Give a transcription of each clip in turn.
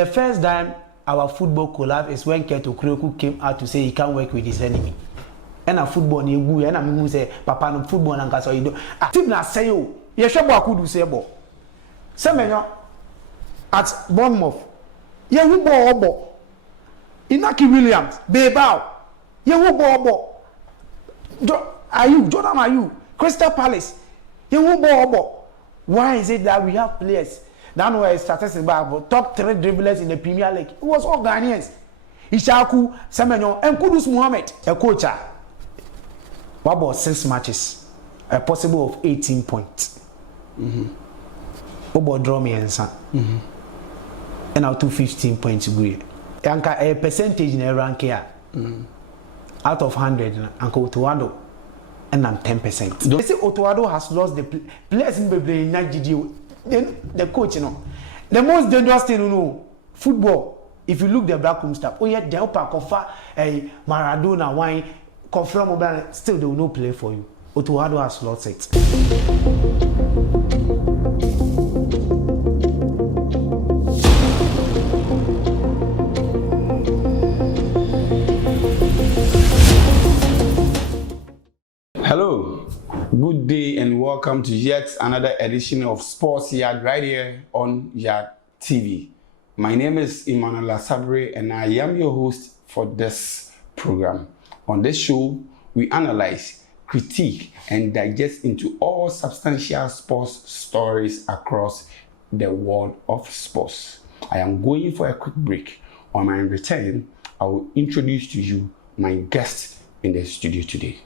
The first time our football collapsed is when Simeon-Okraku came out to say he can't work with his enemy. And a football ni egu and I'm say papa no football na nka so you do. Team na say o, ye hwe bo akudu say bo. Semenyo at Bournemouth. Ye hu bo obo. Inaki Williams, Bebao. Ye hu bo obo. Jordan Ayew, Crystal Palace. Ye hu bo obo. Why is it that we have players that were statistics about top 3 dribblers in the Premier League? It was all Ghanaians. Ishaku, Semenyo, and Kudus Mohammed, a coach. What about 6 matches? A possible of 18 points. About draw me and son. And now 15 points agree. Yanka a percentage in a rank here. Out of 100, Uncle Otto, and I'm 10%. They say Otto has lost the players in the then the coach, you know. The most dangerous thing, you know, football. If you look the backroom staff, oh yeah, the upper cover a Maradona wine. Confirm mobile, still they will not play for you. Otto has lost it. Hello, good day and welcome to yet another edition of Sports Yard right here on YADTV. My name is Emmanuel Sabre and I am your host for this program. On this show, we analyze, critique, and digest into all substantial sports stories across the world of sports. I am going for a quick break. On my return, I will introduce to you my guest in the studio today.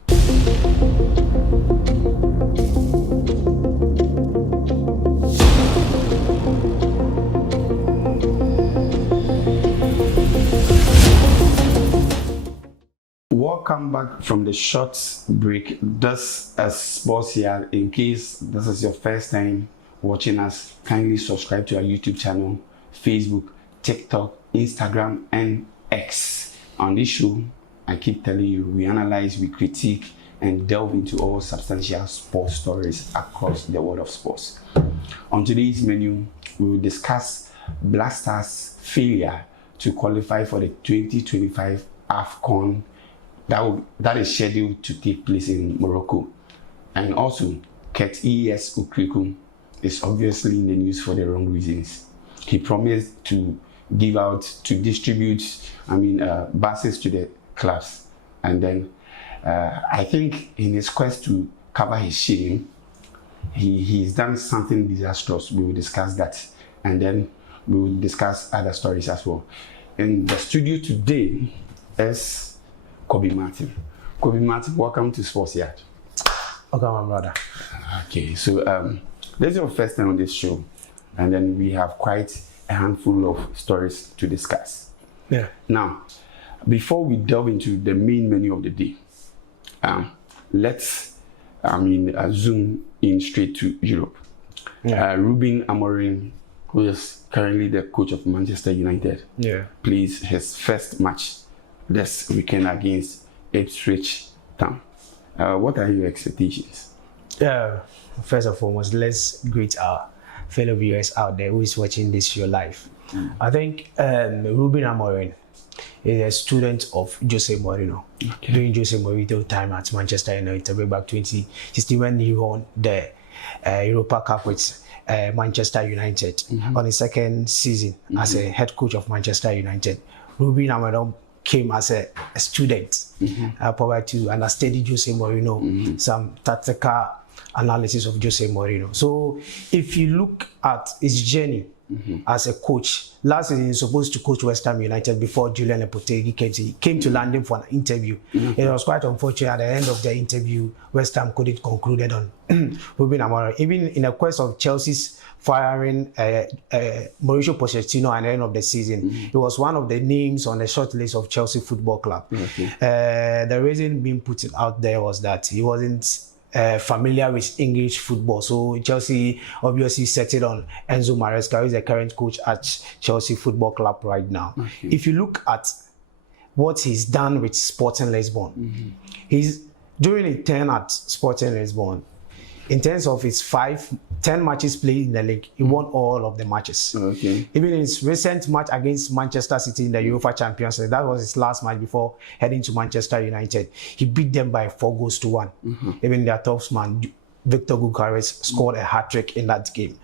Welcome back from the short break. This is Sports Yard. In case this is your first time watching us, kindly subscribe to our YouTube channel, Facebook, TikTok, Instagram, and X. On this show, I keep telling you, we analyze, we critique, and delve into all substantial sports stories across the world of sports. On today's menu, we will discuss Black Stars' failure to qualify for the 2025 AFCON that is scheduled to take place in Morocco. And also, Simeon-Okraku is obviously in the news for the wrong reasons. He promised to distribute, buses to the clubs. And then, I think in his quest to cover his shame, he's done something disastrous. We will discuss that. And then we will discuss other stories as well. In the studio today is Kobe Martin. Kobe Martin, welcome to Sports Yard. Okay, my brother. Okay, so this is your first time on this show, and then we have quite a handful of stories to discuss. Yeah. Now, before we delve into the main menu of the day, let's zoom in straight to Europe. Yeah. Ruben Amorim, who is currently the coach of Manchester United, plays his first match this weekend against Ipswich Town. What are your expectations? First and foremost, let's greet our fellow viewers out there who is watching this show live. I think Ruben Amorim is a student of Jose Mourinho. During Jose Mourinho's time at Manchester United, way back 2016 when he won the Europa Cup with Manchester United on his second season as a head coach of Manchester United. Ruben Amorim came as a student, probably to understudy Jose Mourinho, some tactical analysis of Jose Mourinho. So if you look at his journey as a coach, last season he was supposed to coach West Ham United before Julian Lopetegui came to London for an interview. It was quite unfortunate at the end of the interview, West Ham couldn't conclude on Ruben Amorim. Even in the quest of Chelsea's firing Mauricio Pochettino at the end of the season, he was one of the names on the short list of Chelsea Football Club. The reason being put out there was that he wasn't familiar with English football, so Chelsea obviously settled on Enzo Maresca, who is the current coach at Chelsea Football Club right now. If you look at what he's done with Sporting Lisbon, he's during a turn at Sporting Lisbon, in terms of his 10 matches played in the league, he won all of the matches. Okay. Even in his recent match against Manchester City in the UEFA Champions League, that was his last match before heading to Manchester United. He beat them by 4-1. Even their top man, Victor Gyökeres, scored a hat-trick in that game.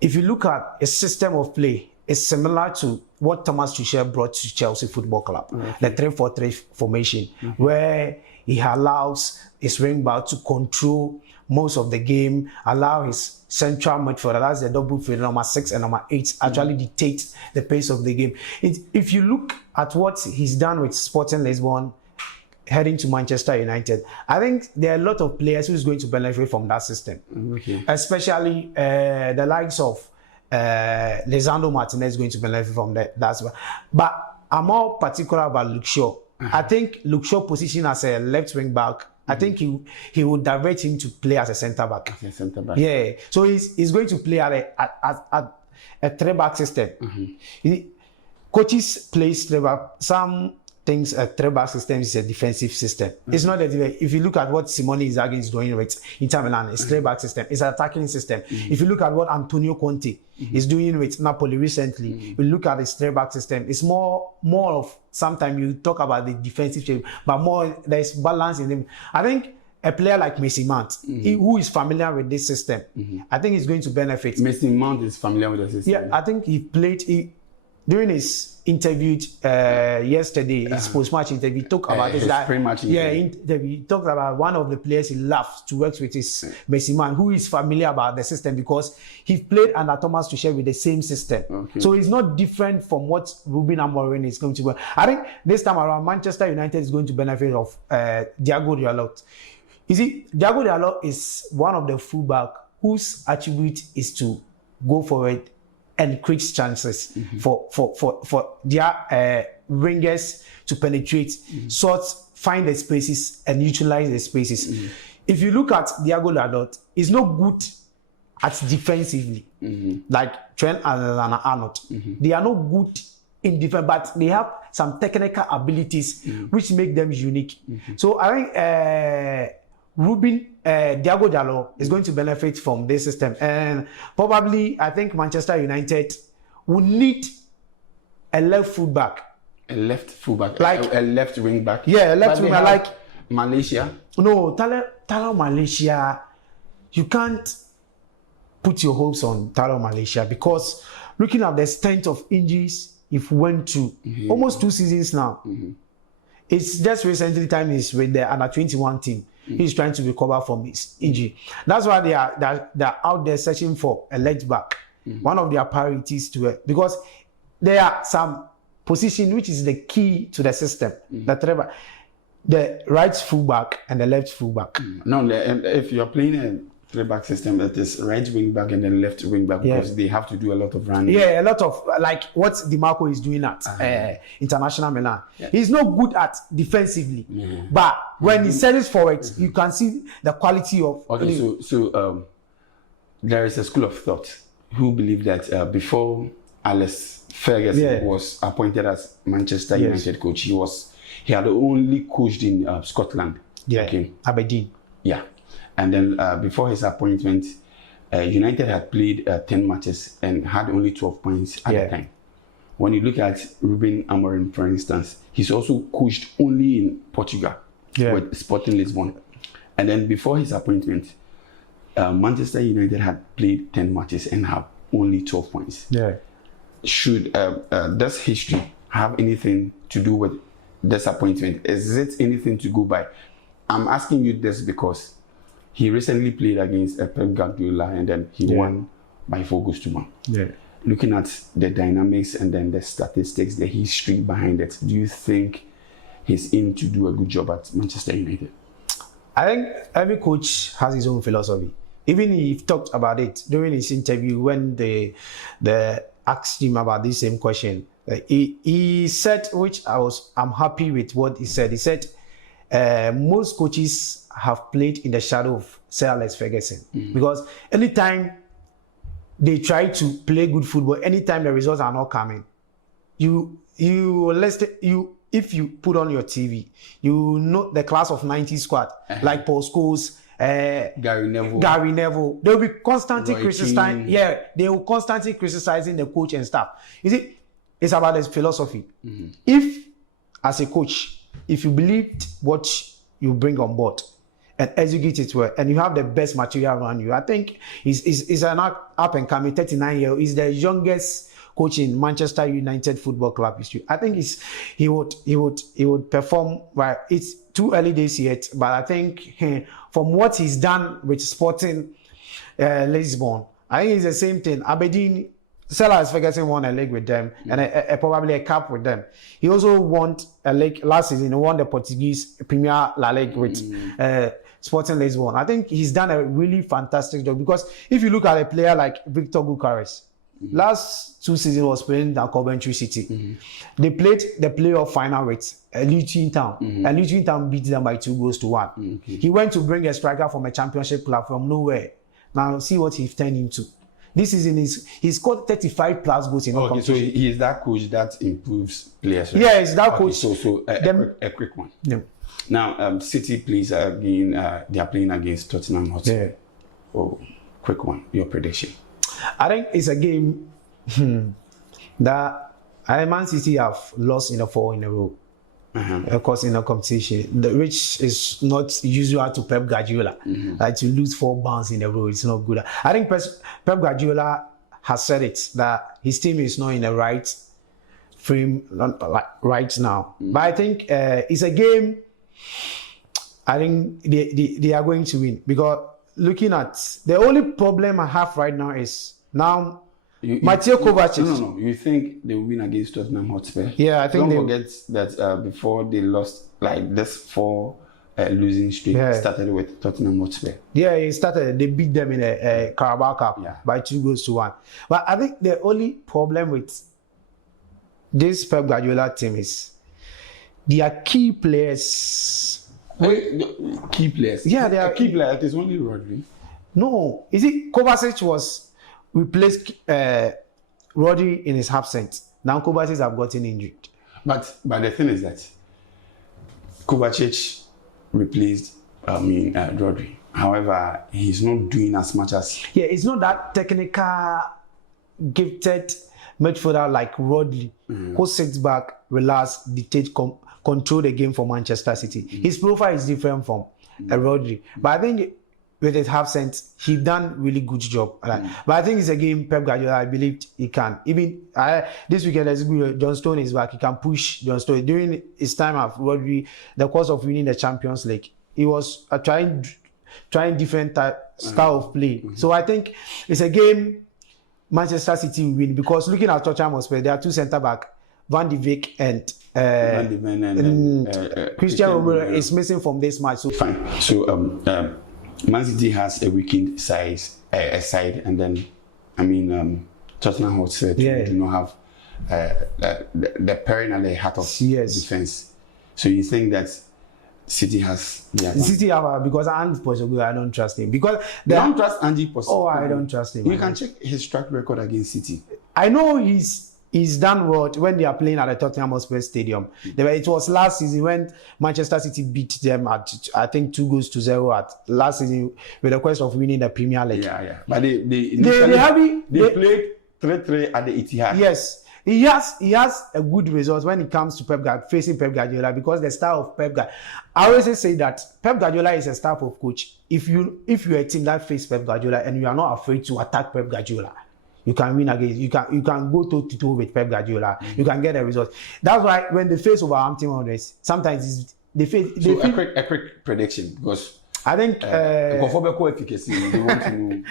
If you look at a system of play, it's similar to what Thomas Tuchel brought to Chelsea Football Club, the 3-4-3 formation, where he allows his wing back to control most of the game, allow his central midfielder, that's the double field, number 6 and number 8, actually dictate the pace of the game. If you look at what he's done with Sporting Lisbon, heading to Manchester United, I think there are a lot of players who's going to benefit from that system, especially the likes of Lisandro Martinez is going to benefit from that. That's why. But I'm more particular about Luke Shaw. I think Luke Shaw position as a left wing back, I think he would divert him to play as a centre back. Yeah. So he's going to play at a 3-back system. Coaches play 3-back. Some things a 3-back system is a defensive system. It's not a if you look at what Simone Inzaghi is doing with Inter Milan, it's 3-back system. It's an attacking system. If you look at what Antonio Conte is doing with Napoli recently, you look at his 3-back system. It's more of, sometimes you talk about the defensive shape, but more there's balance in him. I think a player like Mason Mount, who is familiar with this system, I think he's going to benefit. Mason Mount is familiar with the system. Yeah, I think he played during his interview yesterday, his post-match interview, he talked about this. He talked about one of the players he loves to work with is Mason Mount, who is familiar about the system because he played under Thomas Tuchel with the same system. So it's not different from what Ruben Amorim is going to do. I think this time around, Manchester United is going to benefit of Diogo Dalot. You see, Diogo Dalot is one of the fullback whose attribute is to go forward and create chances for their wingers to penetrate, find the spaces and utilize the spaces. If you look at Diogo Dalot, he's not good at defensively, like Trent Alexander-Arnold. They are not good in defense, but they have some technical abilities which make them unique. So I think Diogo Dalot is going to benefit from this system, and probably I think Manchester United will need a left fullback. A left fullback, like a left wing back. Yeah, a left wing back like Malaysia. No, Talo Malaysia. You can't put your hopes on Talo Malaysia because looking at the extent of injuries, if went to almost 2 seasons now. It's just recently time is with the under 21 team. He's trying to recover from his injury. That's why they're out there searching for a left back. One of their priorities to it, because there are some position which is the key to the system. The right fullback and the left fullback. No, if you're playing a 3-back system, it is right wing back and then left wing back because they have to do a lot of running. Yeah, a lot of like what Dimarco is doing at International Milan. He's not good at defensively, but when he settles forward, you can see the quality of. Okay, so there is a school of thought who believe that before Alex Ferguson was appointed as Manchester United coach, he had only coached in Scotland. Aberdeen. Yeah. And then before his appointment, United had played 10 matches and had only 12 points at the time. When you look at Ruben Amorim, for instance, he's also coached only in Portugal with Sporting Lisbon. And then before his appointment, Manchester United had played 10 matches and have only 12 points. Should this history have anything to do with this appointment? Is it anything to go by? I'm asking you this because he recently played against Pep Guardiola and then he won by 4-1. Looking at the dynamics and then the statistics, the history behind it, do you think he's in to do a good job at Manchester United? I think every coach has his own philosophy. Even he talked about it during his interview when they asked him about this same question. He said, which I'm happy with what he said. He said, most coaches have played in the shadow of Sir Alex Ferguson because anytime they try to play good football, anytime the results are not coming, if you put on your TV, you know the class of 90 squad like Paul Scholes, Gary Neville. They'll be constantly Roy criticizing. Keane. Yeah, they will constantly criticizing the coach and stuff. You see, it's about his philosophy. If, as a coach, if you believed what you bring on board and execute it well, and you have the best material around you, I think he's an up and coming 39-year-old. He's the youngest coach in Manchester United Football Club history. I think he would perform well. It's too early days yet, but I think from what he's done with Sporting Lisbon, I think it's the same thing. Aberdeen, Sir Alex Ferguson won a league with them and probably a cup with them. He also won a league last season. He won the Portuguese Premier La Liga with Sporting Lisbon. I think he's done a really fantastic job, because if you look at a player like Victor Gyökeres, last 2 seasons was playing at Coventry City. They played the playoff final with Luton Town, and Luton Town beat them by 2-1. He went to bring a striker from a championship club from nowhere. Now see what he's turned into. This season he scored 35 plus goals in all competitions. So he is that coach that improves players. Right? Yeah, it's that coach. So a quick one. Yeah. Now City plays again. They are playing against Tottenham Hotspur. Yeah. Oh, quick one. Your prediction? I think it's a game that Man City have lost in 4 in a row. Of course, in a competition, which is not usual to Pep Guardiola. Like to lose 4 bounds in a row, it's not good. I think Pep Guardiola has said it that his team is not in the right frame right now. But I think it's a game. I think they are going to win, because looking at the only problem I have right now is now. Mateo Kovacic. No. You think they will win against Tottenham Hotspur? Yeah, I think. Don't forget that before they lost, like this 4 losing streak started with Tottenham Hotspur. Yeah, it started. They beat them in a Carabao Cup by 2-1. But I think the only problem with this Pep Guardiola team is their key players. Key players. Yeah, they are key players. It is only Rodri. No, is it Kovacic was replaced Rodri in his absence. Now Kovacic have gotten injured. But the thing is that Kovacic replaced Rodri. However, he's not doing as much as. Yeah, it's not that technical, gifted midfielder like Rodri, who sits back, relax, dictate, control the game for Manchester City. His profile is different from Rodri, but I think with his absence, he done really good job. But I think it's a game Pep Guardiola, I believe he can. Even this weekend, as John Stone is back, he can push John Stone. During his time at Rodri, the course of winning the Champions League, he was trying different style of play. So I think it's a game Manchester City will win, because looking at Tottenham Hotspur, there are 2 centre back, Van de Beek and Christian Romero is missing from this match. So fine. So Man City has a weakened side, and then Tottenham Hotspur do not have the parent at the heart of defense. So you think that City has City have, because Andy Postecoglou, I don't trust him, because you don't trust Andy Postecoglou. Oh, I don't trust him. You can check his track record against City. I know he's done well when they are playing at the Tottenham Hotspur Stadium. It was last season when Manchester City beat them at, I think, 2-0 at last season with the quest of winning the Premier League. Yeah. But they played 3-3 at the Etihad. Yes. He has a good result when it comes to facing Pep Guardiola, because the style of Pep Guardiola. I always say that Pep Guardiola is a type of coach. If you're a team that face Pep Guardiola and you are not afraid to attack Pep Guardiola, you can win against. You can go toe to toe with Pep Guardiola. You can get a result. That's why when they face Wolverhampton Wanderers, sometimes they face. A quick prediction, because I think efficacy. They want to know.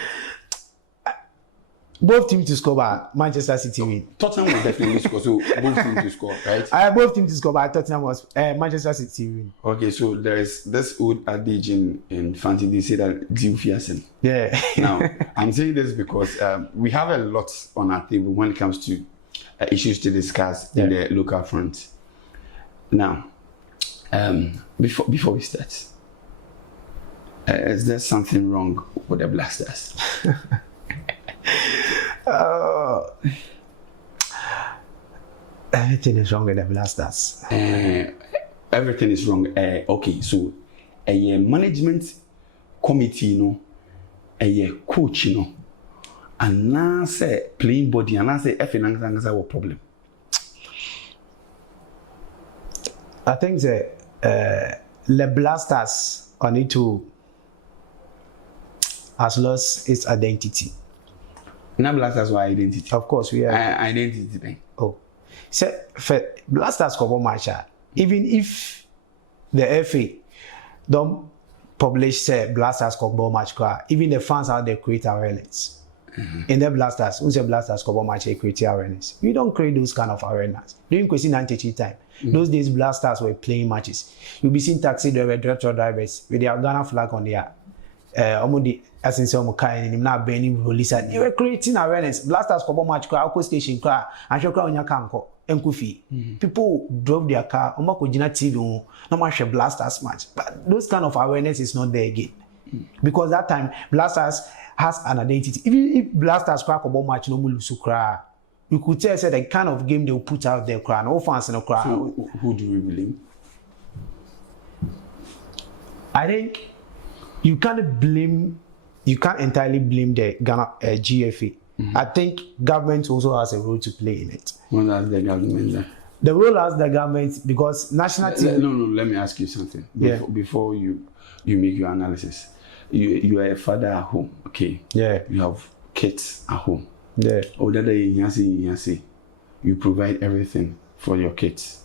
Both teams to score by Manchester City win. Tottenham will definitely score, so both teams to score, right? Both teams to score by Tottenham was Manchester City win. Okay, so there is this old adage in fantasy. They say that Gio Fiasen. Yeah. Now I'm saying this because we have a lot on our table when it comes to issues to discuss in the local front. Now, before we start, is there something wrong with the Blasters? Everything is wrong with the Blasters. Everything is wrong. Okay, so a management committee no a coach no and now say playing body and now say FNA problem. I think the Blasters on it to has lost its identity. Now Blasters were identity. Of course, we are identity. Oh, so for Blasters cover match, even if the FA don't publish say Blasters cover match, even the fans out there create awareness. In the Blasters, who say Blasters cover match, they create awareness. We don't create those kind of awareness. During question and teaching time, those days Blasters were playing matches. You'll be seeing taxi drivers with their Ghana flag on their as in some kind of not burning release. They were creating awareness. Blasters cover match, Alco station, and show on your canco, and Kufi. People drove their car, Omakojina TV, no much a Blasters match. But those kind of awareness is not there again. Because that time, Blasters has an identity. Even if Blasters crack about match, no more lose cry. You could tell say the kind of game they will put out there, cry. No fans in the crowd. So who do we blame? I think you can't entirely blame the Ghana GFA. I think government also has a role to play in it. What has the government done? The role has the government because national team. No, let me ask you something. Before you make your analysis. You are a father at home, okay? Yeah. You have kids at home. Yeah. Or that you provide everything for your kids.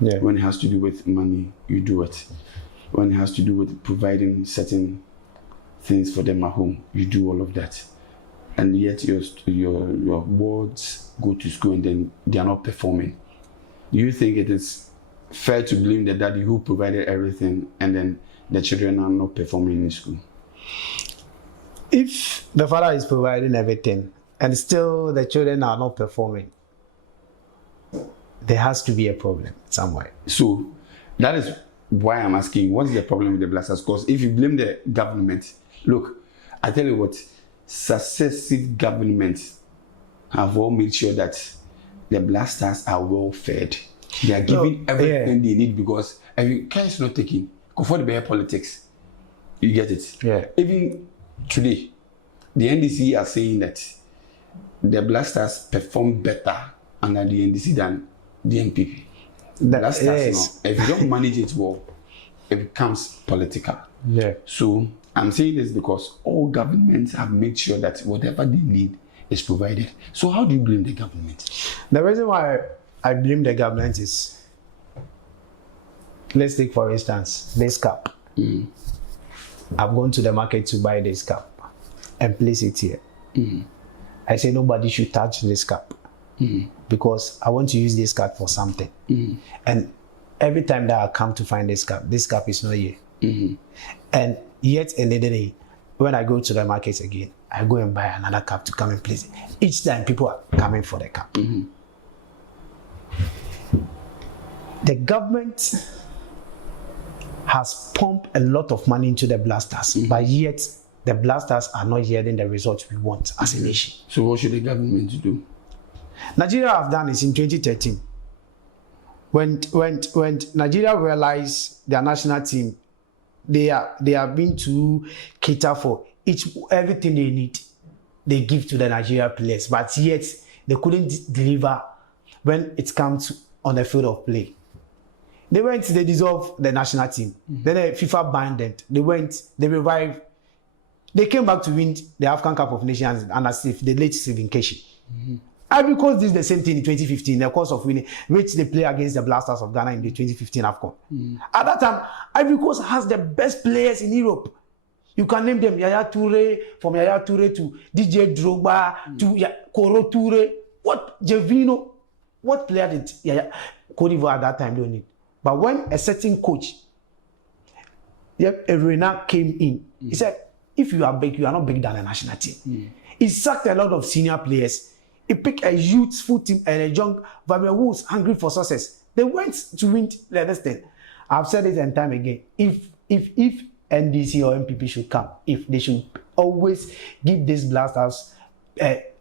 Yeah. When it has to do with money, you do it. When it has to do with providing certain things for them at home, you do all of that. And yet your wards go to school and then they are not performing. Do you think it is fair to blame the daddy who provided everything and then the children are not performing in school? If the father is providing everything and still the children are not performing, there has to be a problem somewhere. So that is why I'm asking, what is the problem with the Blasters? Because if you blame the government, look, I tell you what, successive governments have all made sure that the Blasters are well fed. They are giving everything they need because if care is not taking, for the better politics, you get it. Yeah. Even today, the NDC are saying that the Blasters perform better under the NDC than the NPP. Blasters, if you don't manage it well, it becomes political. Yeah. So I'm saying this because all governments have made sure that whatever they need is provided. So how do you blame the government? The reason why I blame the government is, let's take for instance this cap. I've gone to the market to buy this cap and place it here. I say nobody should touch this cap because I want to use this cap for something. And every time that I come to find this cap is not here. And yet another day, when I go to the market again, I go and buy another cap to come and place it. Each time people are coming for the cap. The government has pumped a lot of money into the Blasters, but yet the Blasters are not yielding the results we want as a nation. So what should the government do? Nigeria have done this in 2013. When Nigeria realized their national team, they have been to cater for everything they need, they give to the Nigeria players, but yet they couldn't deliver when it comes on the field of play. They dissolved the national team. Then the FIFA banned them. They revived. They came back to win the African Cup of Nations under the late Stephen Keshi. Ivory Coast did the same thing in 2015, the course of winning, which they play against the Blasters of Ghana in the 2015 AFCON. At that time, Ivory Coast has the best players in Europe. You can name them Yaya Toure, from Yaya Toure to DJ Drogba to Koro Toure. What Javino, what player did Cote d'Ivoire at that time don't need? But when a certain coach, Rena came in, he said, if you are big, you are not bigger than a national team. He sacked a lot of senior players. He picked a youthful team and a young Fabian who was hungry for success. They went to win the next thing. I've said it and time again. If NDC or MPP should come, if they should always give these Blasters,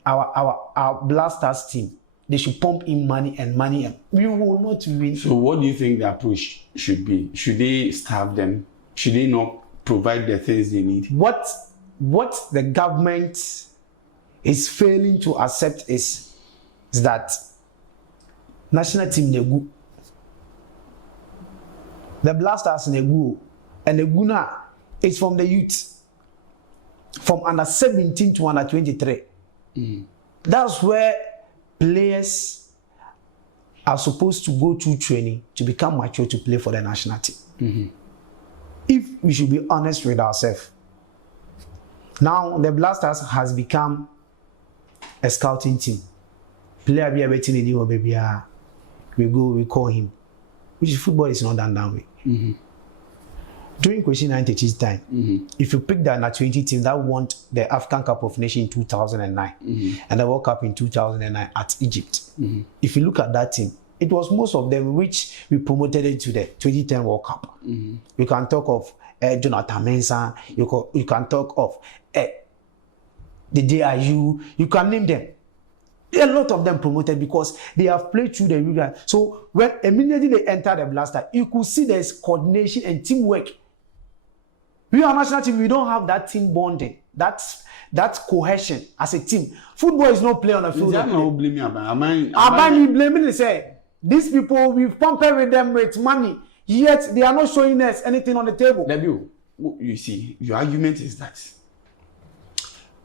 our Blasters team, they should pump in money and we will not win. So what do you think the approach should be? Should they starve them? Should they not provide the things they need. What the government is failing to accept is that national team negu, the Blasters negu, and the Guna is from the youth, from under 17 to under 23. That's where players are supposed to go through training to become mature to play for the national team. If we should be honest with ourselves, now the Blasters has become a scouting team. Player be waiting in you, baby. We go, we call him. Which football is not done that way. During question 90 time, if you pick the under 20 team that won the African Cup of Nations in 2009 and the World Cup in 2009 at Egypt, if you look at that team, it was most of them which we promoted into the 2010 World Cup. You can talk of Jonathan Mensah, you can talk of the DIU, you can name them. A lot of them promoted because they have played through the region. So when immediately they enter the Blaster, you could see there's coordination and teamwork. We are a national team, we don't have that team bonding, that cohesion as a team. Football is not play on the field. Blaming they say these people, we've pumped with them with money, yet they are not showing us anything on the table. W, you see, your argument is that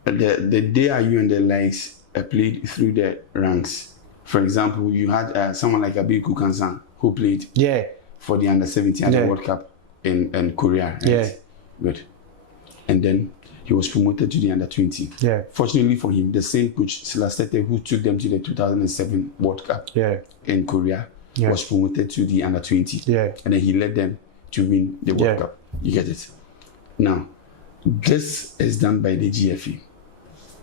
the DIU and the likes played through the ranks. For example, you had someone like Abiy Kukansan who played for the under 17 at the World Cup in Korea. Right? Good. And then he was promoted to the under 20. Fortunately for him, the same coach Silastete who took them to the 2007 World Cup in Korea was promoted to the under 20. And then he led them to win the World Cup. You get it? Now, this is done by the GFA.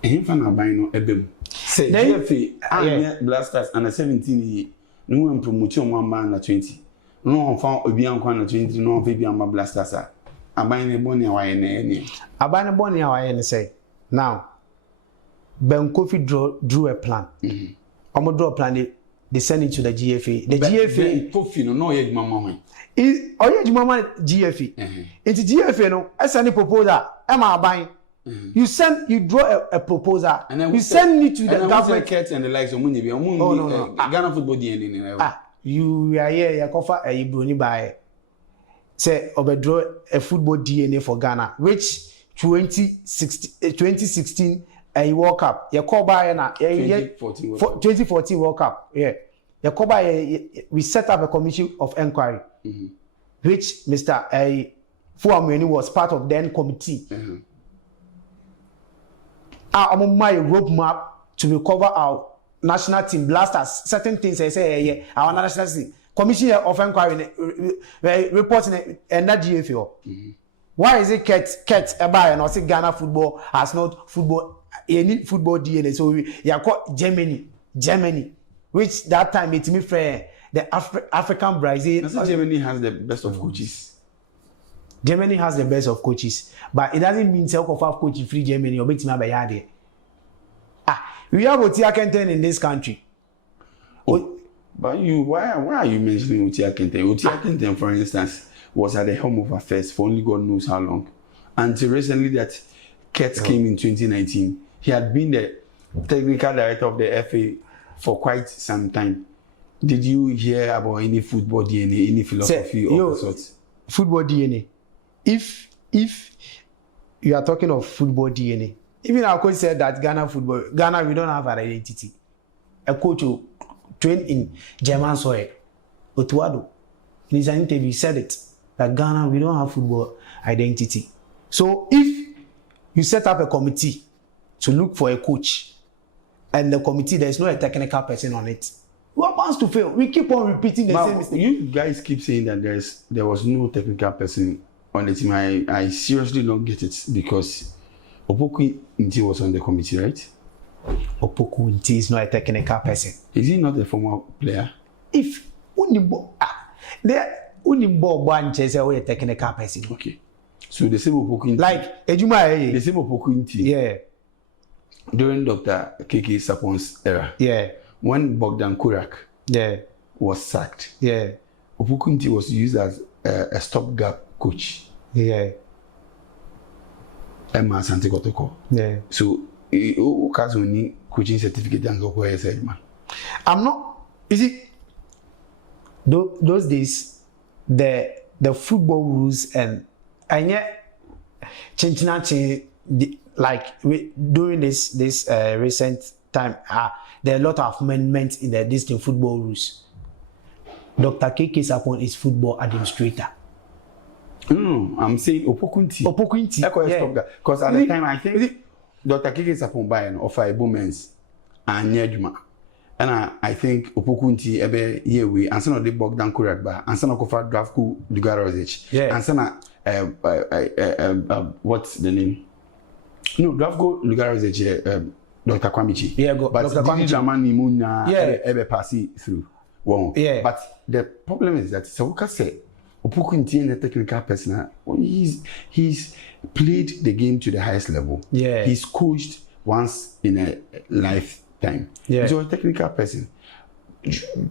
And him fan abino ebem. Say GFA Blasters under 17 no one promotion one man under 20. No one found obi anko under 20, no one be am Blasters. Abine boni awaye ne. Abine boni awaye say. Now, Ben Kofi drew a plan. Omo draw a plan, they send it to the GFA. The GFA Kofi no ye mama is oye mama GFA. Into GFA no, I send a proposal. Am I buying? You draw a proposal, and then you send it to the government. And the likes of money, Ghana football DNA. You are here, you cover a Bruni by say overdraw a football DNA for Ghana, which 2016 a World Cup. You call by na 2014 World Cup. You call by we set up a commission of inquiry, which Mr. Fuamweni was part of then committee. I'm my roadmap to recover our national team Blasters. Certain things I say, our national team commission of inquiry reporting and that GFO. Why is it kept about and also Ghana football has not football any football DNA? So we called Germany, which that time it me fair the African Brazil. Germany has the best of coaches. Germany has the best of coaches, but it doesn't mean self of coach free Germany or beat me by we have Otia Kenten in this country. But why are you mentioning Otia Kenten? Otia Kenten, for instance, was at the Home of Affairs for only God knows how long. Until recently that Kets came in 2019. He had been the technical director of the FA for quite some time. Did you hear about any football DNA, any philosophy of the sort? Football DNA. If you are talking of football DNA, even our coach said that Ghana we don't have an identity. A coach who trained in German soil, Otto, in his interview said it that Ghana we don't have football identity. So if you set up a committee to look for a coach, and the committee there's no a technical person on it, what wants to fail? We keep on repeating the same mistake. You guys keep saying that there was no technical person on the team. I seriously don't get it because Opoku Nti was on the committee, right? Opoku Nti is not a technical person. Is he not a former player? If Unimbo Banche say a technical person. Okay. So the same Opoku Nti. Like Ejuma. The same Opoku Nti. Yeah. During Dr. Keke Sapon's era. Yeah. When Bogdan Kurak was sacked. Yeah. Opoku Nti was used as a stopgap coach. Yeah. Emma Asante Kotoko. Yeah. So, who has only coaching certificate and go said, man? I'm not. You see, those days, the football rules and yet, like during this recent time, there are a lot of amendments in the distinct football rules. Dr. K.K. Sapon is football administrator. No, I'm saying Opokunti. Opokunti. Yeah. Because at the time, I think Dr. K.K. Sapon buy an offer a women's and Nyejuma. And I think Opokunti ebe yewe and some of the Bogdan Kurakba and some of Drafku Dugarozic. Yeah. And some what's the name? No, Drafko Dugarozic, Dr. Kwamichi. Yeah, but Dr. Kwamichi. Dramani Muna Yeah. pass through. Wow. Yeah. But the problem is that Sawuka said Opokunti and the technical person, he's played the game to the highest level. Yeah. He's coached once in a lifetime. Yeah. He's a technical person.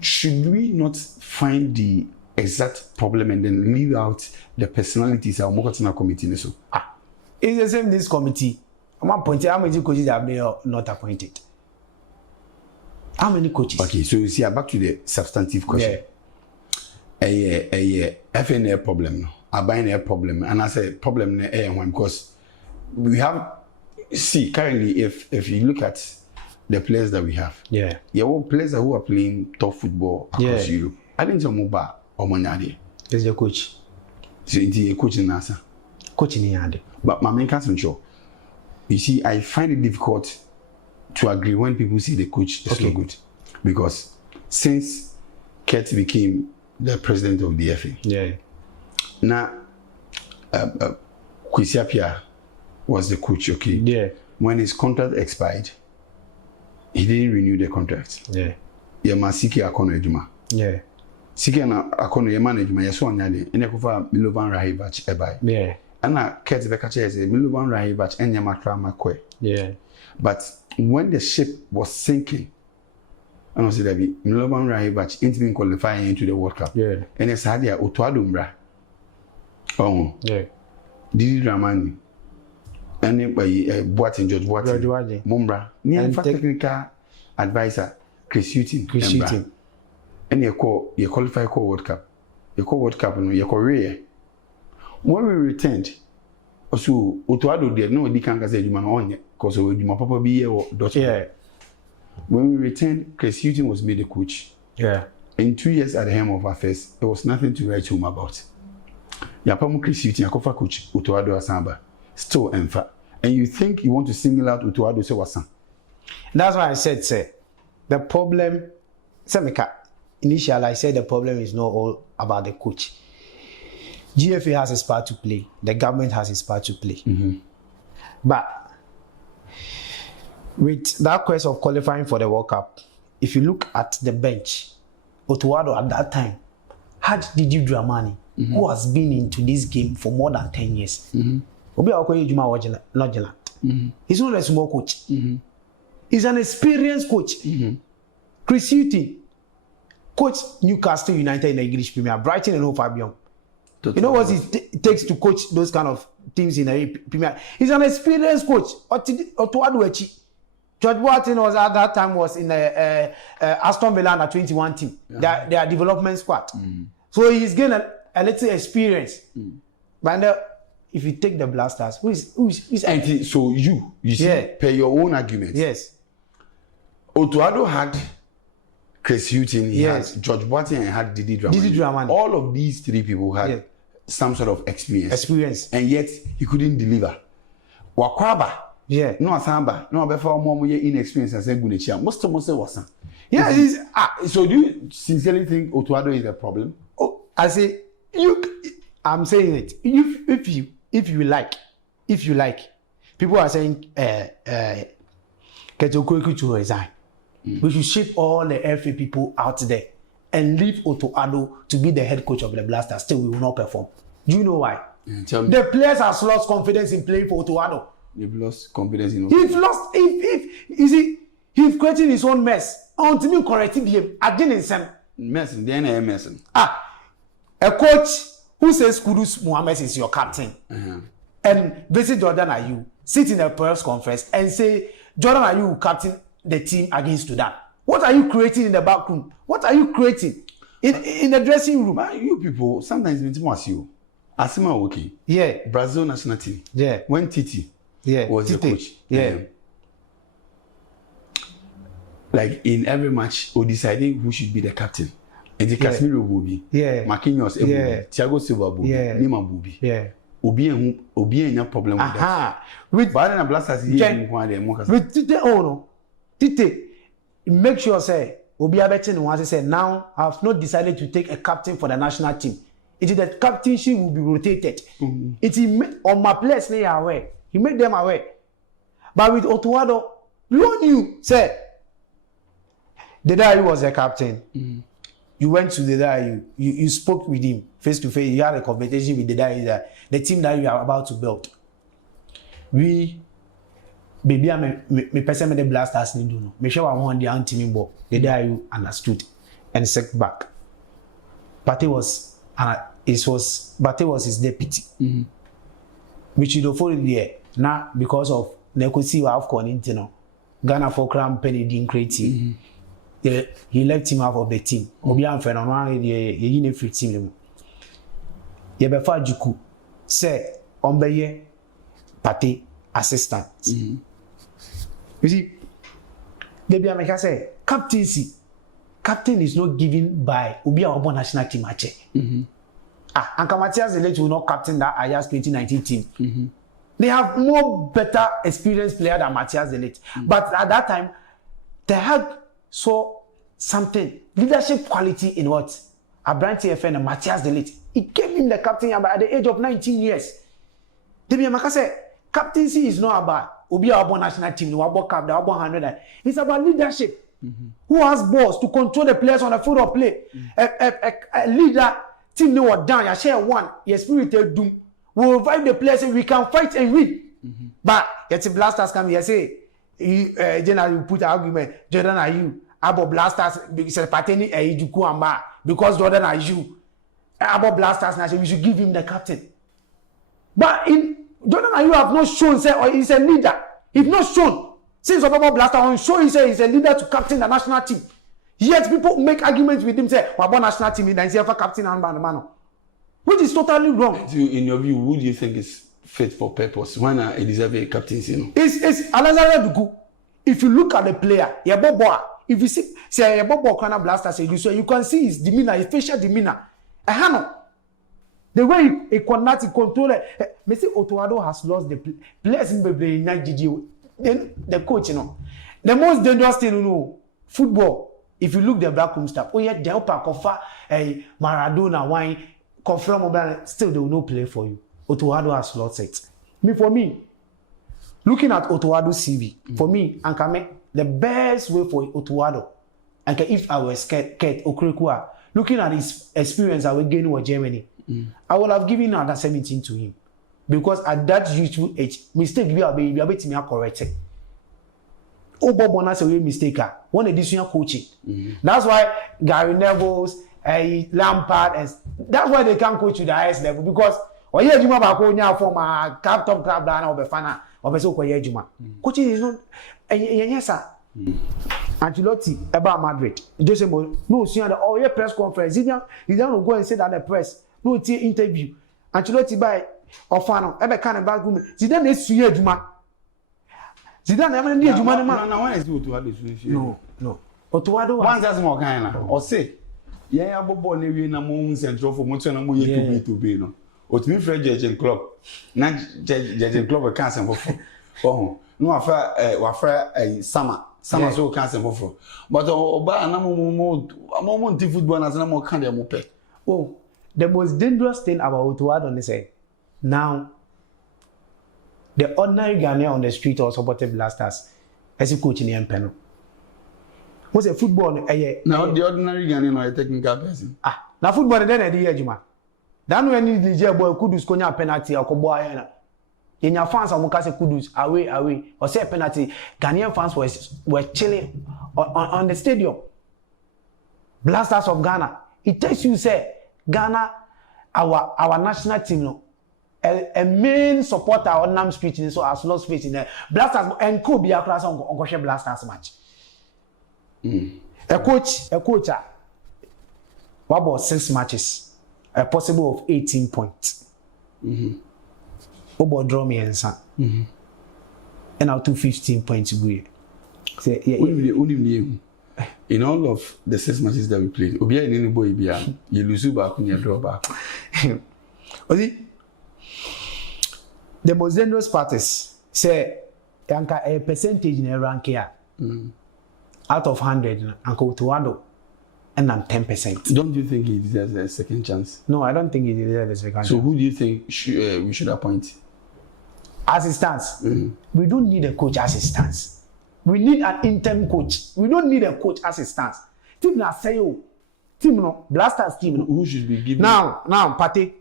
Should we not find the exact problem and then leave out the personalities of Mokotina committee? So, it's the same this committee. I'm appointed. How many coaches have been not appointed? How many coaches? Okay, so you see, back to the substantive question. A FNA problem, a binary problem, and I say problem because we have currently if you look at the players that we have, players who are playing top football across Europe. I didn't know about Omonade. There's the coach. So it's a coach in NASA. Coaching Yade. But my main concern, you see, I find it difficult to agree when people say the coach is not good, because since Kurt became the president of the FA, now Kwesi Appiah was the coach. When his contract expired, he didn't renew the contract. Yema Siki Akono Ejuma. Siki na Akono Yema Ejuma yeso onyade ene kofa Milovan Rahivac ebai. Ana Kurt Bekache say Milovan Rahivac enyama trama kwe. But when the ship was sinking, and I said that Milovan Rahivac ain't been qualifying into the World Cup. And it's Hadia Otuadumbra. Didi Dramani. And Boatin George Boatin. Mumbra. Near technical advisor, Chris Hutton. And you qualify for World Cup. You call World Cup and you Korea. When we returned, also Otuado did no can't say you man on it because we my papa be here or when we returned, Chris Hutton was made a coach. In 2 years at the helm of affairs, there was nothing to write home about. Yapamu Chris Hutton, a coach, Otuado Asamba, still enfa. And you think you want to single out Otuado Sewasan? That's why I said, sir, the problem, Semika, initially I said the problem is not all about the coach. GFA has its part to play. The government has its part to play. But with that quest of qualifying for the World Cup, if you look at the bench, Otuado at that time had Didi Dramani, who has been into this game for more than 10 years. He's not a small coach. He's an experienced coach. Chris Hutton, coach Newcastle United in the English Premier, Brighton and Hove Albion. You know what it takes to coach those kind of teams in the Premier? He's an experienced coach. George Boateng was at that time was in the Aston Villa under 21 team, their development squad. So he's gained a little experience. But if you take the Blasters, who's so you see, per your own argument. Otuado had Chris Hutton, he had George Boateng, and had Didi Dramani. All of these three people had some sort of experience, and yet he couldn't deliver. Wakwaba, no asamba, no before more inexperienced and said Gunechia. Most of us was. So do you sincerely think Otuado is a problem? Oh, I say I'm saying it. If you like, people are saying Simeon-Okraku to resign. We should ship all the FA people out there and leave Addo to be the head coach of the Blasters. Still, we will not perform. Do you know why? Tell me. The players have lost confidence in playing for Addo. They've lost confidence in. He's lost. You see, he's creating his own mess. Until me correcting him, I didn't send mess. Then a mess. A coach who says Kudus Mohammed is your captain. and visit Jordan Ayew, sit in a press conference and say Jordan Ayew will captain the team against Sudan. What are you creating in the back room? What are you creating in the dressing room? Man, you people sometimes meet more as you. Asima okay. Yeah. Brazil national team. Yeah. When Titi was Tite. the coach. Yeah. Like in every match, or deciding who should be the captain. And the Casemiro will be. Yeah. Marquinhos will be. Thiago Silva will be. Neymar will be. Yeah. Obi no problem with that. With but then blasters here with Tite Tite make sure say Obi Abetin wants to say now I have not decided to take a captain for the national team. It is the captainship will be rotated. It is on my place they are aware. He made them aware. But with Otto, we all knew say the day he was a captain. You went to the day you spoke with him face to face. You had a conversation with the day that the team that you are about to build. We baby me person me the blasters need do no. Me sure I want the anti ball. The day you understood and set back. But it was his deputy. Which you don't follow there. Now because of Nekosi wa AFCON into Ghana for crown penny didn't create him. He left him out of the team. Obi Anfen on one the free team. Yebefa Juku say Ombeye party assistant. You see, baby America say captain is not given by Obi Awabo national team match. And Matias Delete will not captain that Ajax 2019 team. They have more better experienced player than Matias Delete. But at that time, they had saw something leadership quality in what Abranti FN and Matias Delete. It gave him the captain at the age of 19 years. Baby America say captaincy is not about Obi Awabo national team, no about cap, the about 100. It's about leadership. Who has balls to control the players on the field of play? A leader team no what down, you share one, your spirit doom. We will revive the players and we can fight and win. But yet the blasters come here say generally put an argument, Jordan Ayew, about blasters because Pateni Ejuku Amba, because Jordan Ayew, about blasters now we should give him the captain. But in Jordan Ayew have not shown say or he's a leader. He's not shown. Since Obama Blaster on show he say he's a leader to captain the national team. Yet people make arguments with him say about national team in Nigeria for captain and man. Which is totally wrong. In your view, who do you think is fit for purpose? Why not Elizabeth captaincy? You know? It's Alazare Duku. If you look at the player, if you see say Kana Blaster say you can see his demeanor, his facial demeanor. The way he cannot control it. Messi Otto has lost the players in the coach, you know. The most dangerous thing, you know, football. If you look the backroom staff, oh yeah, they help Kofa, Maradona, wine, confirm mobile, still they will not play for you. Otto has lost it. For me, looking at Otto CV, for me, the best way for Otto, and if I was Simeon-Okraku, looking at his experience I will gain with Germany, I would have given under 17 to him. Because at that youthful age, mistake we are able to correct it. Oh, Bob Bonas away mistake. One additional coaching. That's why Gary Neville's, Lampard, and that's why they can't coach to the highest level. Because or yeah, Juma Bakonia from a top club down or Befana or Beso Juma. Coaching is not yes, sir. Ancelotti about Madrid. Jose no, see on the press conference. He don't go and say that the press. No interview. Ancelotti by Ofano, ebe kind of back room. Zidane is suye juma. Zidane never need juma ma. No, one is good to have this. No. Otuado one just more kind of. Or say, yeah, Bobo never na mo central for much na mo ye to be no. Otimi Fred Judging Club. Na Judging Club cancel for. Oh, no after summer so cancel for. But oba na mo football na mo kan dey mo pe. Oh, the most dangerous thing about Otuado is say now, the ordinary Ghanaian on the street or supported blasters as a coach in the panel. What's a football? Now, the ordinary Ghanaian or a technical person. Now, football then at the edge, man. Then when you the boy could do scoring penalty or Koboy. In your fans, are Mukase Kudus away, or say a penalty. Ghanaian fans were chilling on the stadium. Blasters of Ghana. It tells you, say, Ghana, our national team, no. a main supporter on Nam Street in so has lost faith in the Blasters and could be a class on Goshen Blasters match. A coach, what about 6 matches? A possible of 18 points. What about draw me and son? And out to 15 points away. Say, in all of the 6 matches that we played, Obia in any boy, you lose back when you draw back. The most dangerous parties say, a percentage in a rank here out of 100, Uncle to Addo, and I'm 10%. Don't you think he deserves a second chance? No, I don't think he deserves a second chance. So, who do you think we should appoint? As it stands, we don't need a coach as it stands. We need an interim coach. We don't need a coach as it stands. Team na say you. Team no Blasters team no. Who should be given? Now, Pate.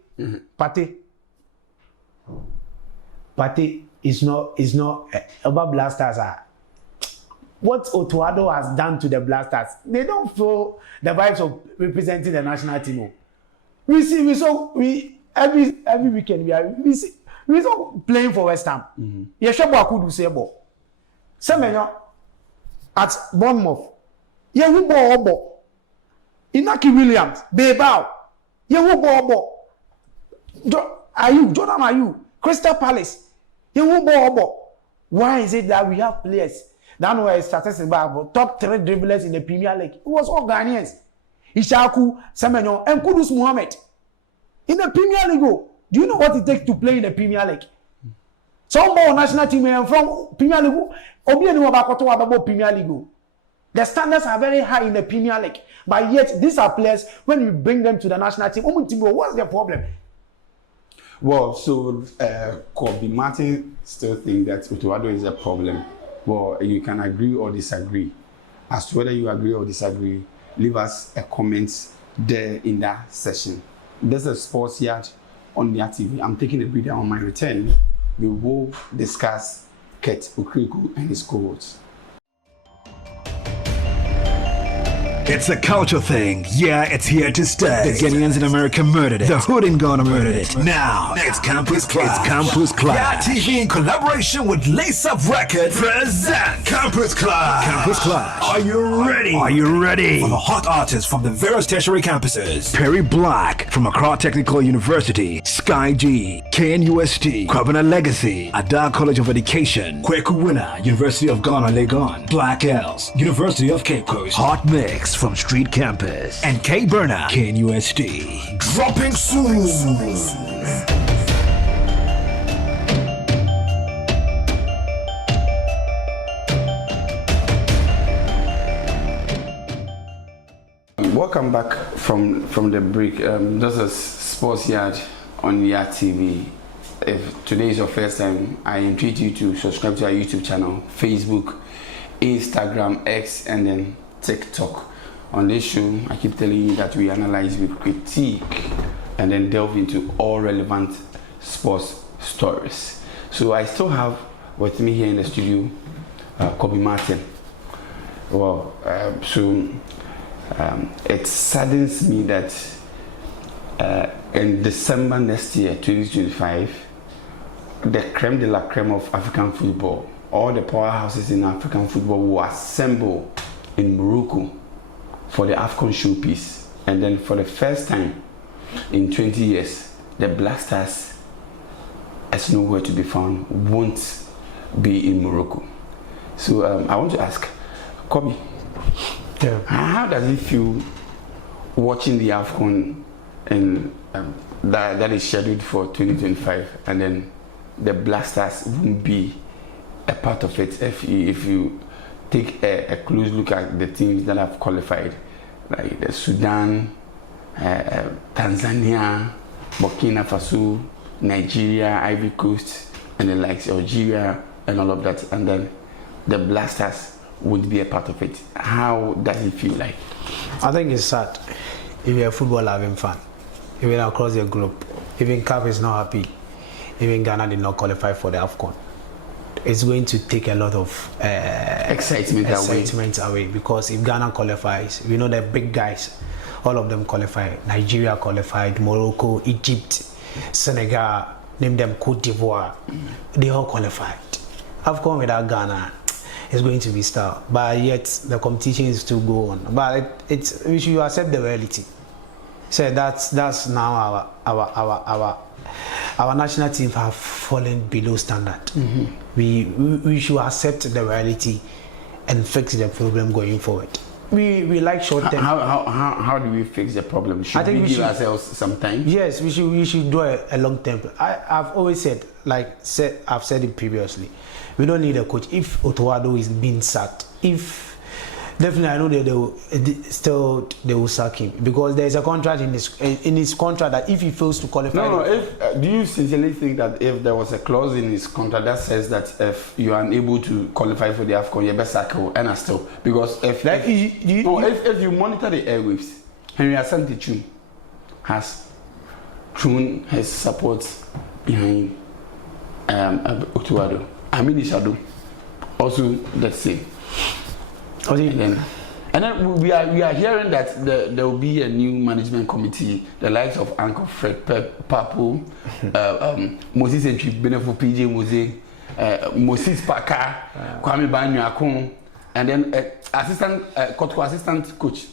Pate is not about Blasters. What Otto has done to the Blasters, they don't feel the vibes of representing the national team. We every weekend we saw playing for West Ham. Yeshua could do say ball. Semenyo at Bournemouth. Who ball. Inaki Williams, Bebao. Who ball. Jordan Ayew, Crystal Palace. Who ball. Why is it that we have players that were statistics about top 3 dribblers in the Premier League? It was all Ghanaians. Ishaku, Semenyo, and Kudus Mohammed. In the Premier League, do you know what it takes to play in the Premier League? Some more national team and from Premier League, Premier League. The standards are very high in the Premier League, but yet these are players. When we bring them to the national team, what's their problem? Well, so Kobe Martin still think that Otto is a problem. Well, you can agree or disagree. As to whether you agree or disagree, leave us a comment there in that session. There's a Sports Yard on YADTV. I'm taking a breather. On my return, we will discuss Simeon-Okraku and his cohorts. It's a culture thing. Yeah, it's here to stay. The Ghanaians in America murdered it. The hood in Ghana murdered it. Now it's Campus Clash. It's Campus Clash. YADTV in collaboration with Lace Up Records present Campus Clash. Campus Clash. Are you ready? Are you ready? For the hot artists from the various tertiary campuses. Perry Black from Accra Technical University. Sky G. KNUST. Kwabena Legacy. Addo College of Education. Kweku Winner. University of Ghana, Legon. Black Els. University of Cape Coast. Hot Mix from Street Campus. And K Burner. KNUST. Dropping soon. Welcome back from the break. This is Sports Yard on YADTV. If today is your first time, I entreat you to subscribe to our YouTube channel, Facebook, Instagram, X, and then TikTok. On this show, I keep telling you that we analyze, we critique, and then delve into all relevant sports stories. So I still have with me here in the studio, Kobe Martin. Well, it saddens me that in December next year, 2025, the creme de la creme of African football, all the powerhouses in African football will assemble in Morocco for the AFCON showpiece. And then for the first time in 20 years, the Blasters, as nowhere to be found, won't be in Morocco. So I want to ask, Kobe, how does it feel watching the AFCON and that is scheduled for 2025, and then the Blasters won't be a part of it? If you take a close look at the teams that have qualified, like the Sudan, Tanzania, Burkina Faso, Nigeria, Ivory Coast, and then like Algeria and all of that, and then the Blasters would be a part of it. How does it feel like? I think it's sad if you're a footballer having fun, even across the globe. Even CAF is not happy. Even Ghana did not qualify for the AFCON. It's going to take a lot of excitement away, because if Ghana qualifies, we know the big guys, all of them qualify. Nigeria qualified, Morocco, Egypt, Senegal, name them Cote d'Ivoire, they all qualified. AFCON without Ghana is going to be star, but yet the competition is still go on. But we should accept the reality. So that's now our national team have fallen below standard. We should accept the reality and fix the problem going forward. We like short term. How do we fix the problem? Should we give ourselves some time? Yes, we should do a long term. I've always said, I've said it previously, we don't need a coach. If Otto is being sacked, definitely I know that they will sack him, because there is a contract in his contract that if he fails to qualify. Do you sincerely think that if there was a clause in his contract that says that if you are unable to qualify for the AFCON, you better sack him, and still, because if you monitor the airwaves, Henry Asante has thrown his support behind Otto. I mean, Addo also the same. And then we are hearing that there will be a new management committee, the likes of Uncle Fred Papu, Moses Entry, Benefo PJ Mose, Moses Paka, Kwame Banyakon, and then assistant coach.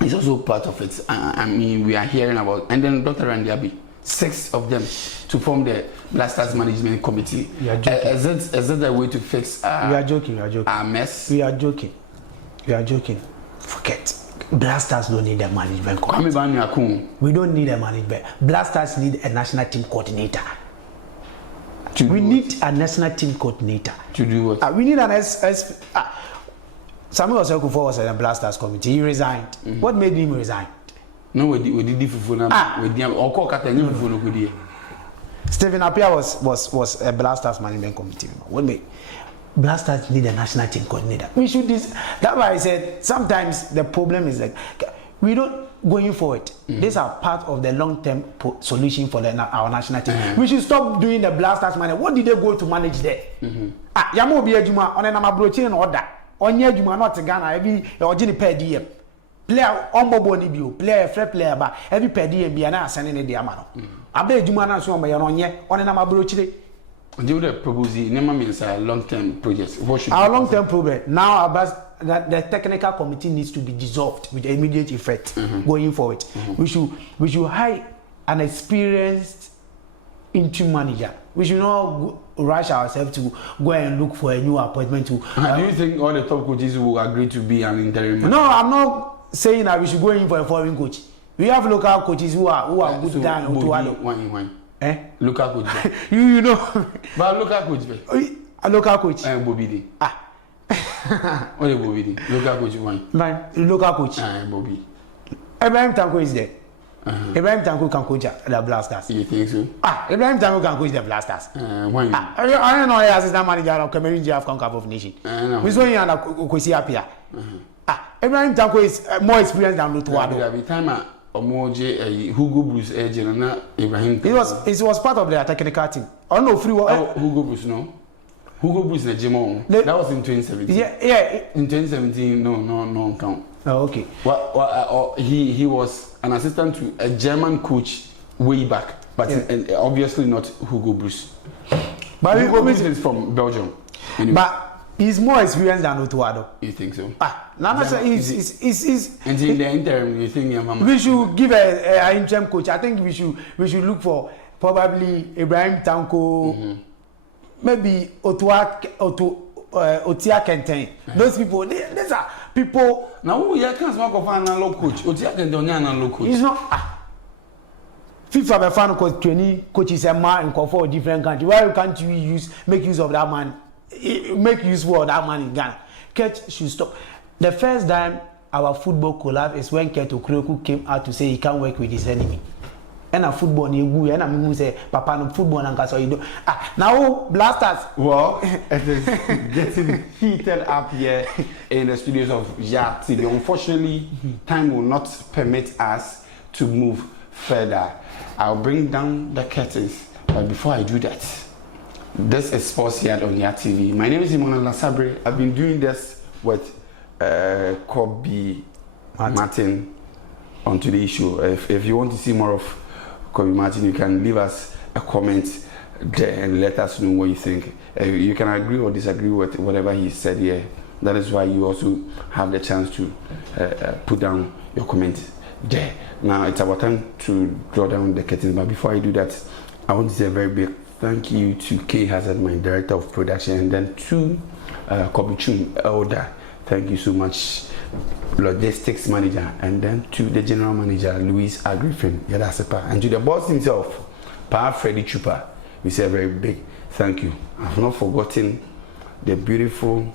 He's also part of it. I mean, we are hearing about, and then Dr. Randiabi, 6 of them to form the Blasters Management Committee. Is it a way to fix we are joking. Our mess? We are joking. Forget. Blasters don't need a management committee. We don't need a management. Blasters need a national team coordinator. We need a national team coordinator. To do what? We need an Simeon-Okraku was in the Blasters committee. He resigned. What made him resign? No, we did Stephen Appiah was a Blasters management committee. What made Blasters need a national team coordinator? We should. That's why I said sometimes the problem is like we don't going forward. These are part of the long-term solution for our national team. We should stop doing the Blasters management. What did they go to manage there? Yamo be ejuma on a namabrochi in order. Onye ejuma not Ghana. Every origin per diem. Player on bio, player free player ba every per diem be na sending the amano. Abe ejuma na so on onye on a namabrochi. Do you propose the means a long-term project? What should our long-term project now about that the technical committee needs to be dissolved with immediate effect going forward. We should hire an experienced interim manager. We should not rush ourselves to go and look for a new appointment. Do you think all the top coaches will agree to be an interim manager? No, I'm not saying that we should go in for a foreign coach. We have local coaches who are good so down. Local coach. you know. But local coach. A local coach. Bobby. What is Bobby? Local coach one. Man, local coach. Bobby. Ibrahim Tanko is there. Ibrahim Tanko can coach the Blasters. You think so? Ibrahim Tanko can coach the Blasters. Why? I don't know assistant manager of Cameroon GF Cup of Nation. We saw him under Kwesi Appiah. Ibrahim Tanko is more experienced than Otto. Every time Omoje Hugo Bruce na Ibrahim. It was part of their technical team. I don't know free Hugo Bruce no. Hugo Bruce na Jimon. That was in 2017. Yeah. In 2017, no count. Oh, okay. He was an assistant to a German coach way back, but obviously not Hugo Bruce. But Hugo Bruce is from Belgium. Anyway. But he's more experienced than Otto. You think so? He's and in the interim, you think we should give an interim coach. I think we should look for probably Ibrahim Tanko, maybe Otia Kenten. Those people, these are people. Now we can't smoke of an analog coach. Otia Kenten analog coach. It's not. FIFA be fan coach training coaches a man in for different country. Why can't you make use of that man? Make use of that man in Ghana. Ket should stop. The first time our football collapsed is when Simeon-Okraku came out to say he can't work with his enemy. And a football ni egu and I'm say papa no football and so you do. Now Blasters. Well, it is getting heated up here in the studios of YADTV. Unfortunately, time will not permit us to move further. I'll bring down the curtains, but before I do that, this is Sports Yard on YADTV. My name is Simeon-Okraku. I've been doing this with Kobe Martin on today's show. If you want to see more of Kobe Martin, you can leave us a comment there and let us know what you think. You can agree or disagree with whatever he said here. That is why you also have the chance to put down your comment there. Now it's our time to draw down the curtains, but before I do that, I want to say a very big thank you to K Hazard, my director of production, and then to Kobichum Elder. Thank you so much, logistics manager, and then to the general manager, Louis Agriffin Yadasepa, and to the boss himself, Pa Freddy Chupa. We say a very big thank you. I've not forgotten the beautiful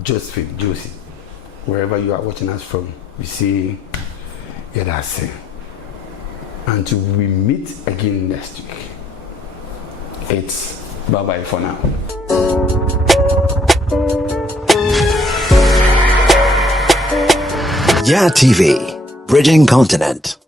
Josephine Josie, wherever you are watching us from. We see Yadase. Until we meet again next week, it's bye-bye for now. YADTV, Bridging Continent.